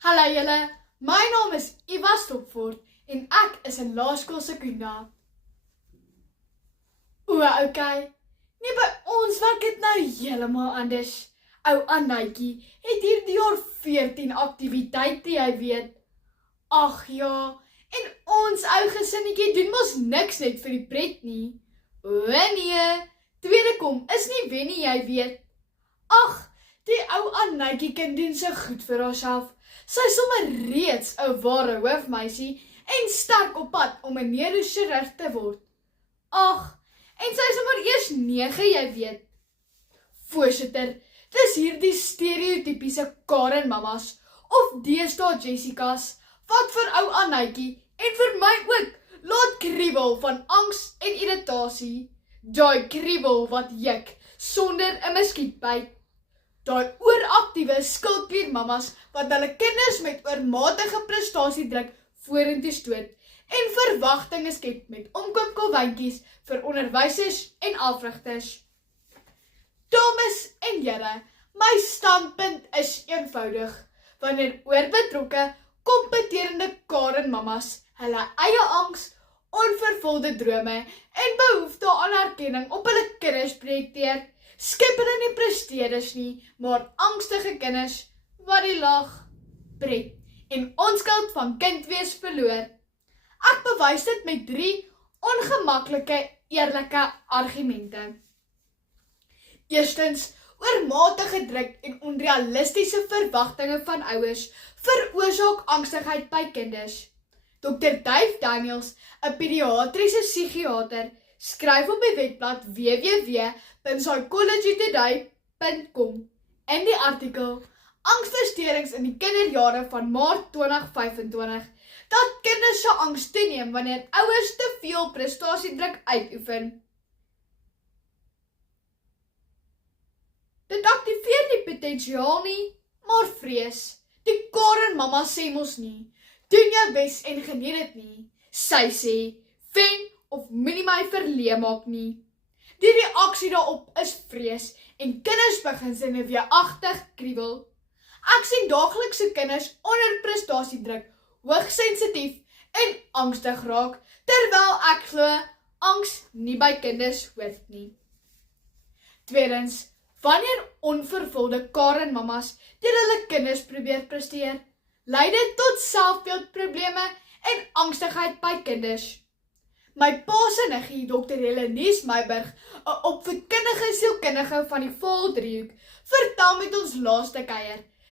Hallo julle, my naam is Eva Stopford en ek is in laerskool Sekunda. Okay. Nee, by ons werk dit nou heeltemal anders. Ou Annetjie het hierdie jaar 14 aktiwiteite, jy weet. Ag ja, en ons ou gesinnetjie doen mos niks net vir die pret nie. O nee, tweede kom is nie wen nie, jy weet. Ag, die ou Annetjie kan doen so goed vir haarself. Sy is sommer reeds 'n ware hoofmeisie en sterk op pad om 'n neurochirurg te word. Ag, en sy is sommer eers 9, jy weet. Voorsitter, dis hierdie stereotypiese Karen mamas of deesdae Jessica's wat vir ou Annetjie en vir my ook laat kriebel van angs en irritasie. Daai kriebel wat juk sonder 'n muskietbyt. Daai ooraktiewe skildkliermamas wat hulle kinders met oormatige prestasiedruk vorentoe stoot en verwagtinge skep met omkoopkolwyntjies vir onderwysers en afrigters. Dames en here, my standpunt is eenvoudig. Wanneer oorbetrokke, kompeterende Karen mamas hulle eie angs, onvervulde drome en behoefte aan erkenning op hulle kinders projekteer, skep hulle nie presteerders nie, maar angstige kinders wat die lag, pret en onskuld van kind wees verloor. Ek bewys dit met 3 ongemaklike, eerlike argumente. Eerstens, oormatige druk en onrealistiese verwagtinge van ouers veroorsaak angstigheid by kinders. Dr. Dave Daniels, 'n pediatriese psigiater, skryf op die webblad www.psychologytoday.com in die artikel Angsversteurings in die kinderjare van Maart 2025 dat kinders se angs toeneem wanneer ouers te veel prestasiedruk uitoefen. Dit aktiveer nie potensiaal nie, maar vrees. Die Karen mama sê mos nie, doen jou bes en geniet dit nie. Sy sê, wen of moenie my verleë maak nie. Die reaksie daarop is vrees en kinders begin senuweeagtig kriebel. Ek sien daaglikse kinders onder prestasiedruk, hoogsensitief en angstig raak, terwyl ek glo angs nie by kinders hoort nie. Tweedens, wanneer onvervulde Karen mamas deur hulle kinders probeer presteer, lei dit tot selfbeeldprobleme en angstigheid by kinders. My pa se niggie, Dr. Helenies Meiburg, 'n opvoedkundige sielkundige van die Vaal Driehoek, vertel met ons laaste kuier